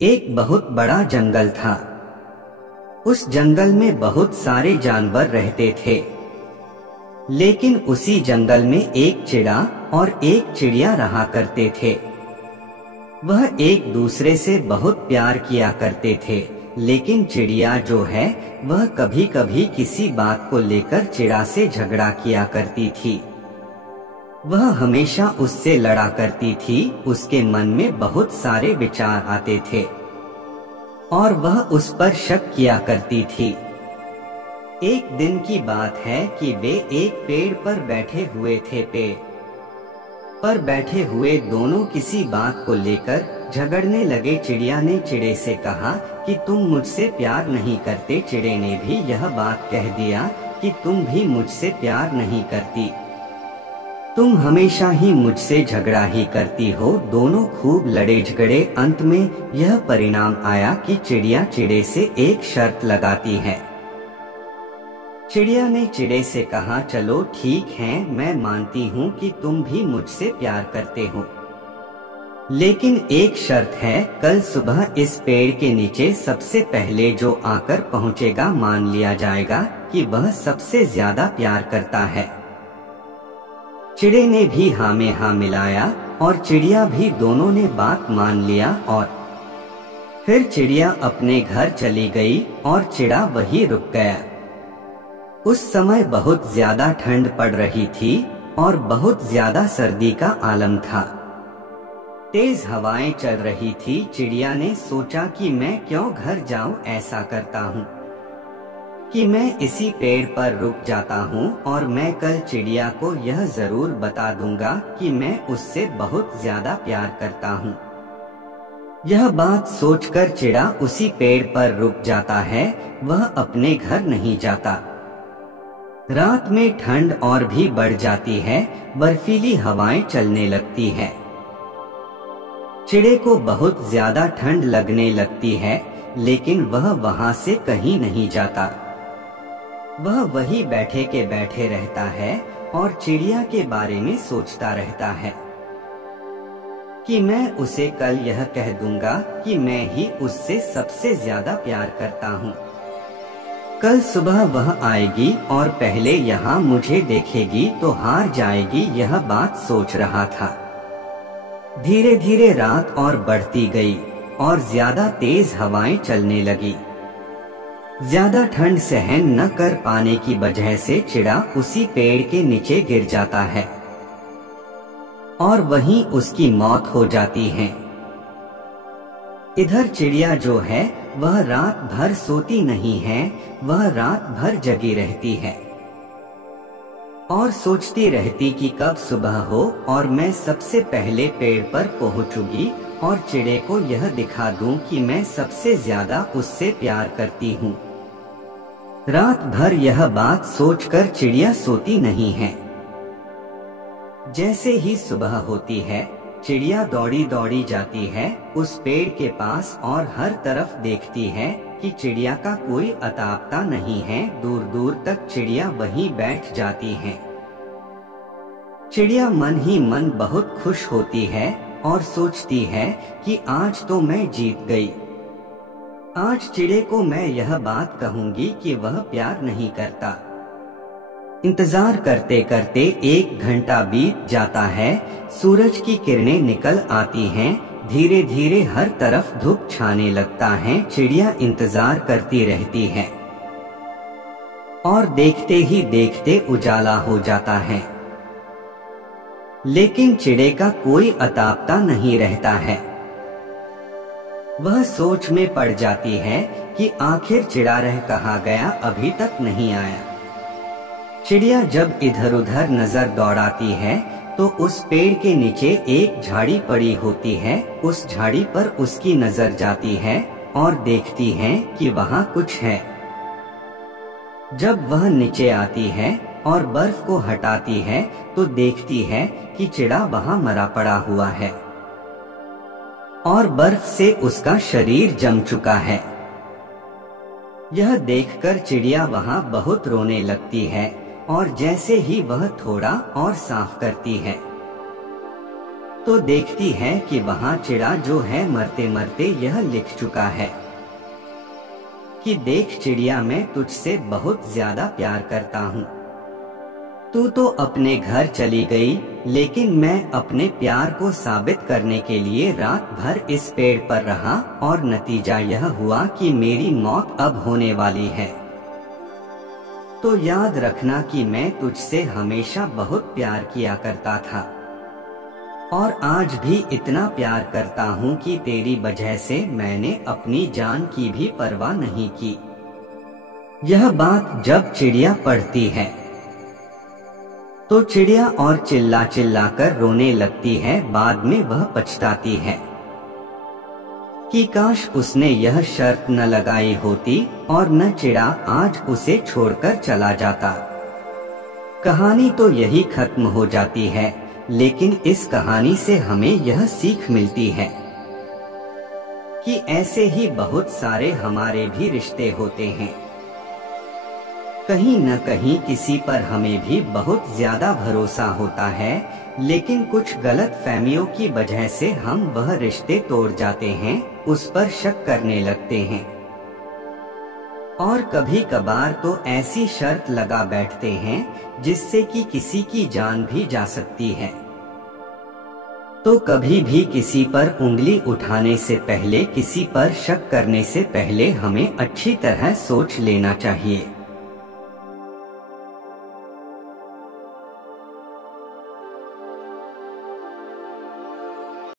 एक बहुत बड़ा जंगल था। उस जंगल में बहुत सारे जानवर रहते थे, लेकिन उसी जंगल में एक चिड़ा और एक चिड़िया रहा करते थे। वह एक दूसरे से बहुत प्यार किया करते थे, लेकिन चिड़िया जो है वह कभी कभी किसी बात को लेकर चिड़ा से झगड़ा किया करती थी। वह हमेशा उससे लड़ा करती थी। उसके मन में बहुत सारे विचार आते थे और वह उस पर शक किया करती थी। एक दिन की बात है कि वे एक पेड़ पर बैठे हुए थे। पेड़ पर बैठे हुए दोनों किसी बात को लेकर झगड़ने लगे। चिड़िया ने चिड़े से कहा कि तुम मुझसे प्यार नहीं करते। चिड़े ने भी यह बात कह दिया कि तुम भी मुझसे प्यार नहीं करती, तुम हमेशा ही मुझसे झगड़ा ही करती हो। दोनों खूब लड़े झगड़े। अंत में यह परिणाम आया कि चिड़िया चिड़े से एक शर्त लगाती है। चिड़िया ने चिड़े से कहा, चलो ठीक है, मैं मानती हूँ कि तुम भी मुझसे प्यार करते हो, लेकिन एक शर्त है, कल सुबह इस पेड़ के नीचे सबसे पहले जो आकर पहुँचेगा मान लिया जाएगा कि वह सबसे ज्यादा प्यार करता है। चिड़े ने भी हाँ में हाँ मिलाया और चिड़िया भी, दोनों ने बात मान लिया। और फिर चिड़िया अपने घर चली गई और चिड़ा वहीं रुक गया। उस समय बहुत ज्यादा ठंड पड़ रही थी और बहुत ज्यादा सर्दी का आलम था। तेज हवाएं चल रही थी। चिड़िया ने सोचा कि मैं क्यों घर जाऊं, ऐसा करता हूँ कि मैं इसी पेड़ पर रुक जाता हूँ और मैं कल चिड़िया को यह जरूर बता दूंगा कि मैं उससे बहुत ज्यादा प्यार करता हूँ। यह बात सोचकर चिड़ा उसी पेड़ पर रुक जाता है, वह अपने घर नहीं जाता। रात में ठंड और भी बढ़ जाती है, बर्फीली हवाएं चलने लगती है। चिड़े को बहुत ज्यादा ठंड लगने लगती है, लेकिन वह वहां से कहीं नहीं जाता। वह वही बैठे के बैठे रहता है और चिड़िया के बारे में सोचता रहता है कि मैं उसे कल यह कह दूंगा कि मैं ही उससे सबसे ज्यादा प्यार करता हूँ। कल सुबह वह आएगी और पहले यहाँ मुझे देखेगी तो हार जाएगी। यह बात सोच रहा था। धीरे धीरे रात और बढ़ती गई और ज्यादा तेज हवाएं चलने लगी। ज्यादा ठंड सहन न कर पाने की वजह से चिड़ा उसी पेड़ के नीचे गिर जाता है और वहीं उसकी मौत हो जाती है। इधर चिड़िया जो है वह रात भर सोती नहीं है, वह रात भर जगी रहती है और सोचती रहती कि कब सुबह हो और मैं सबसे पहले पेड़ पर पहुंचूंगी और चिड़े को यह दिखा दूं कि मैं सबसे ज्यादा उससे प्यार करती हूँ। रात भर यह बात सोचकर चिड़िया सोती नहीं है। जैसे ही सुबह होती है, चिड़िया दौड़ी दौड़ी जाती है उस पेड़ के पास और हर तरफ देखती है कि चिड़िया का कोई अता पता नहीं है। दूर दूर तक चिड़िया वहीं बैठ जाती है। चिड़िया मन ही मन बहुत खुश होती है और सोचती है कि आज तो मैं जीत गई। आज चिड़े को मैं यह बात कहूंगी कि वह प्यार नहीं करता। इंतजार करते करते 1 घंटा बीत जाता है। सूरज की किरणें निकल आती हैं। धीरे धीरे हर तरफ धूप छाने लगता है। चिड़िया इंतजार करती रहती है और देखते ही देखते उजाला हो जाता है, लेकिन चिड़े का कोई अता पता नहीं रहता है। वह सोच में पड़ जाती है कि आखिर चिड़ा रह कहाँ गया, अभी तक नहीं आया। चिड़िया जब इधर उधर नजर दौड़ाती है तो उस पेड़ के नीचे एक झाड़ी पड़ी होती है। उस झाड़ी पर उसकी नजर जाती है और देखती है कि वहाँ कुछ है। जब वह नीचे आती है और बर्फ को हटाती है तो देखती है कि चिड़ा वहाँ मरा पड़ा हुआ है और बर्फ से उसका शरीर जम चुका है। यह देखकर चिड़िया वहाँ बहुत रोने लगती है और जैसे ही वह थोड़ा और साफ करती है तो देखती है कि वहाँ चिड़ा जो है मरते मरते यह लिख चुका है कि देख चिड़िया, मैं तुझसे बहुत ज्यादा प्यार करता हूँ। तू तो अपने घर चली गई, लेकिन मैं अपने प्यार को साबित करने के लिए रात भर इस पेड़ पर रहा और नतीजा यह हुआ कि मेरी मौत अब होने वाली है। तो याद रखना कि मैं तुझसे हमेशा बहुत प्यार किया करता था और आज भी इतना प्यार करता हूँ कि तेरी वजह से मैंने अपनी जान की भी परवाह नहीं की। यह बात जब चिड़िया पढ़ती है तो चिड़िया और चिल्ला चिल्ला कर रोने लगती है। बाद में वह पछताती है कि काश उसने यह शर्त न लगाई होती और न चिड़ा आज उसे छोड़कर चला जाता। कहानी तो यही खत्म हो जाती है, लेकिन इस कहानी से हमें यह सीख मिलती है कि ऐसे ही बहुत सारे हमारे भी रिश्ते होते हैं। कहीं न कहीं किसी पर हमें भी बहुत ज्यादा भरोसा होता है, लेकिन कुछ गलत फहमियों की वजह से हम वह रिश्ते तोड़ जाते हैं, उस पर शक करने लगते हैं और कभी कभार तो ऐसी शर्त लगा बैठते हैं जिससे कि किसी की जान भी जा सकती है। तो कभी भी किसी पर उंगली उठाने से पहले, किसी पर शक करने से पहले हमें अच्छी तरह सोच लेना चाहिए।